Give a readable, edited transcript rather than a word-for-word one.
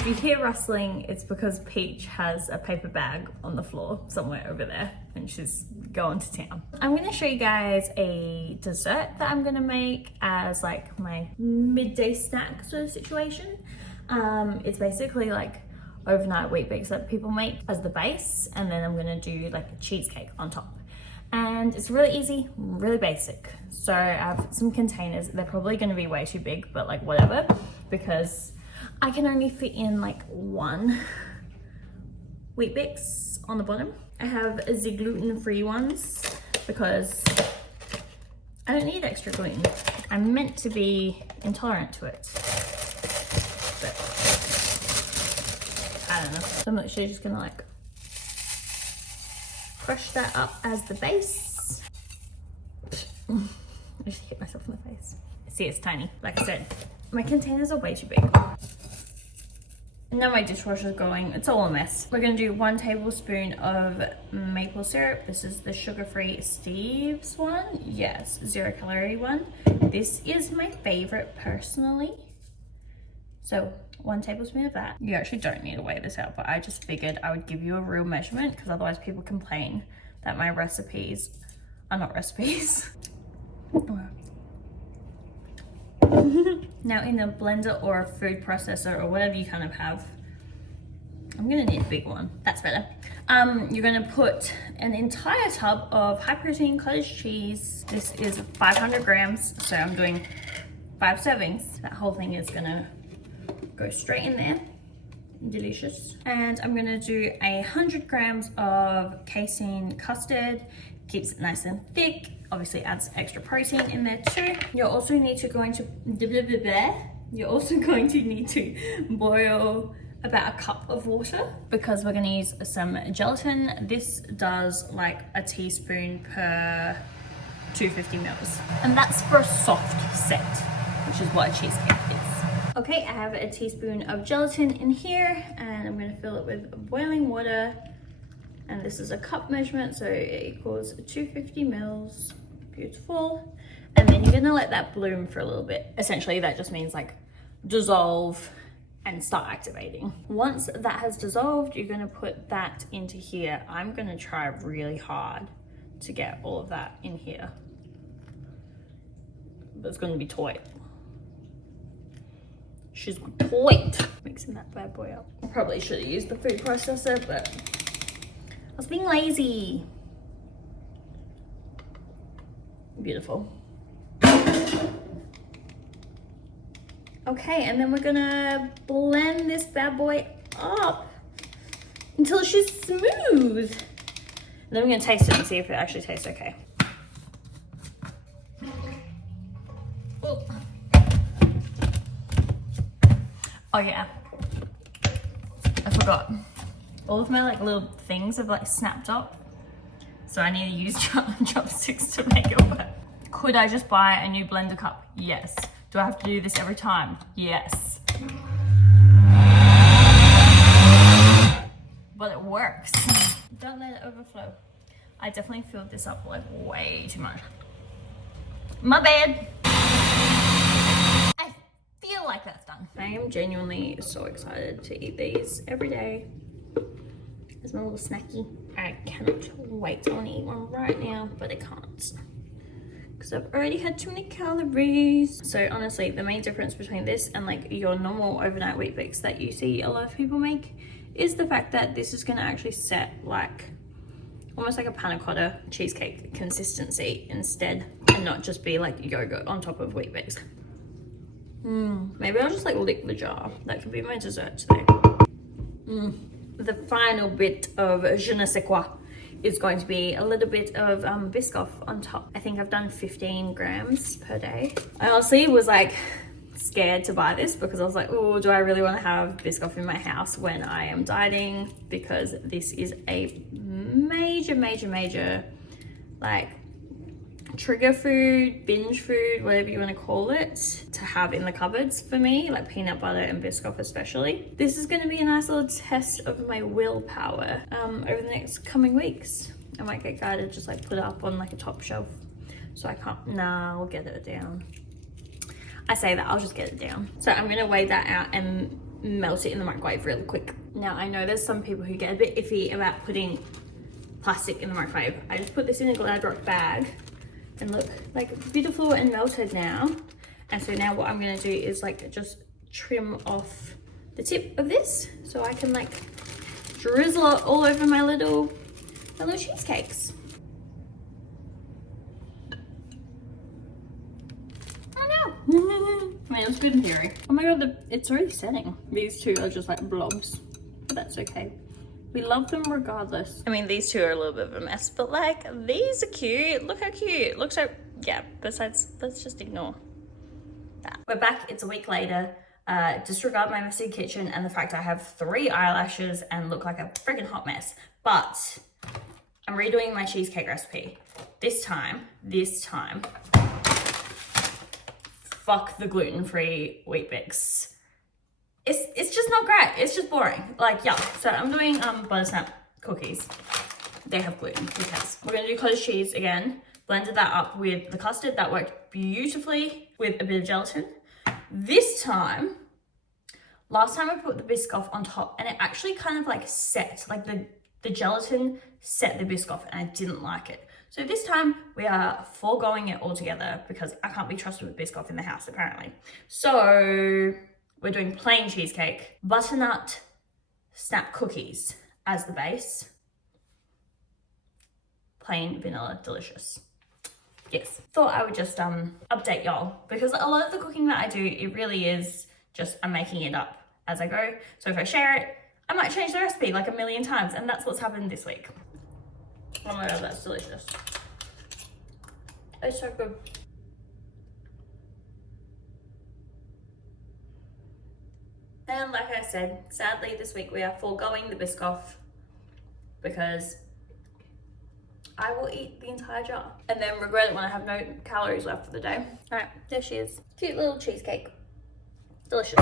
If you hear rustling, it's because Peach has a paper bag on the floor somewhere over there and she's going to town. I'm gonna show you guys a dessert that I'm gonna make as like my midday snack sort of situation. It's basically like overnight wheat bix that people make as the base, and then I'm gonna do like a cheesecake on top. And it's really easy, really basic. So I have some containers. They're probably gonna be way too big, but like whatever, because I can only fit in like one wheat bix on the bottom. I have the gluten-free ones because I don't need extra gluten. I'm meant to be intolerant to it, but I don't know. So I'm literally just gonna like crush that up as the base. I just hit myself in the face. See, it's tiny. Like I said, my containers are way too big. Now my dishwasher's going, it's all a mess. We're gonna do 1 tablespoon of maple syrup. This is the sugar-free Steve's one. Yes, 0 calorie one. This is my favorite personally. So 1 tablespoon of that. You actually don't need to weigh this out, but I just figured I would give you a real measurement because otherwise people complain that my recipes are not recipes. Now in a blender or a food processor or whatever you kind of have, I'm gonna need a big one, that's better. You're gonna put an entire tub of high protein cottage cheese. This is 500 grams, so I'm doing 5 servings. That whole thing is gonna go straight in there, delicious. And I'm gonna do 100 grams of casein custard, keeps it nice and thick. Obviously adds extra protein in there too. You're also need to boil about 1 cup of water because we're gonna use some gelatin. This does like a teaspoon per 250 mils. And that's for a soft set, which is what a cheesecake is. Okay, I have a teaspoon of gelatin in here and I'm gonna fill it with boiling water. And this is a cup measurement, so it equals 250 mils. Beautiful. And then you're gonna let that bloom for a little bit. Essentially, that just means like dissolve and start activating. Once that has dissolved, you're gonna put that into here. I'm gonna try really hard to get all of that in here, but it's gonna be tight. She's tight. Mixing that bad boy up. I probably should have used the food processor, but I was being lazy. Beautiful. Okay, and then we're gonna blend this bad boy up until she's smooth. And then we're gonna taste it and see if it actually tastes okay. Oh yeah, I forgot. All of my like little things have like snapped up. So I need to use chopsticks to make it work. Could I just buy a new blender cup? Yes. Do I have to do this every time? Yes. But it works. Don't let it overflow. I definitely filled this up like way too much. My bad. I feel like that's done. I am genuinely so excited to eat these every day. It's my little snacky. I cannot wait. I want to eat one right now, but I can't because I've already had too many calories. So honestly, the main difference between this and like your normal overnight wheat bix that you see a lot of people make is the fact that this is going to actually set like almost like a panna cotta cheesecake consistency instead, and not just be like yogurt on top of wheat bix. Maybe I'll just like lick the jar. That could be my dessert today. The final bit of je ne sais quoi is going to be a little bit of Biscoff on top. I think I've done 15 grams per day. I honestly was like scared to buy this because I was like, oh, do I really want to have Biscoff in my house when I am dieting? Because this is a major like trigger food, binge food, whatever you want to call it, to have in the cupboards for me, like peanut butter and Biscoff especially. This is going to be a nice little test of my willpower over the next coming weeks. I might get Guy to just like put it up on like a top shelf so I can't, nah, I'll get it down. I say that, I'll just get it down. So I'm going to weigh that out and melt it in the microwave really quick. Now I know there's some people who get a bit iffy about putting plastic in the microwave. I just put this in a Glad Rock bag and look, like beautiful and melted now. And so now what I'm gonna do is like just trim off the tip of this so I can like drizzle it all over my little cheesecakes. Oh no! I mean, it's good in theory. Oh my god, it's already setting. These two are just like blobs, but that's okay. We love them regardless. I mean, these two are a little bit of a mess, but like, these are cute. Look how cute. Look so, yeah, besides, let's just ignore that. We're back, it's a week later. Disregard my messy kitchen and the fact I have 3 eyelashes and look like a freaking hot mess. But I'm redoing my cheesecake recipe. This time, fuck the gluten-free Wheat Bix. It's just not great. It's just boring. Like, yeah. So I'm doing buttersnap cookies. They have gluten. Who cares? We're gonna do cottage cheese again. Blended that up with the custard. That worked beautifully with a bit of gelatin. This time, last time I put the Biscoff on top and it actually kind of like set, like the gelatin set the Biscoff and I didn't like it. So this time we are foregoing it altogether because I can't be trusted with Biscoff in the house apparently. So we're doing plain cheesecake, butternut snap cookies as the base. Plain vanilla, delicious. Yes, thought I would just update y'all because a lot of the cooking that I do, it really is just I'm making it up as I go. So if I share it, I might change the recipe like a million times, and that's what's happened this week. Oh my god, that's delicious. It's so good. And like I said, sadly this week we are foregoing the Biscoff because I will eat the entire jar and then regret it when I have no calories left for the day. All right, there she is. Cute little cheesecake. Delicious.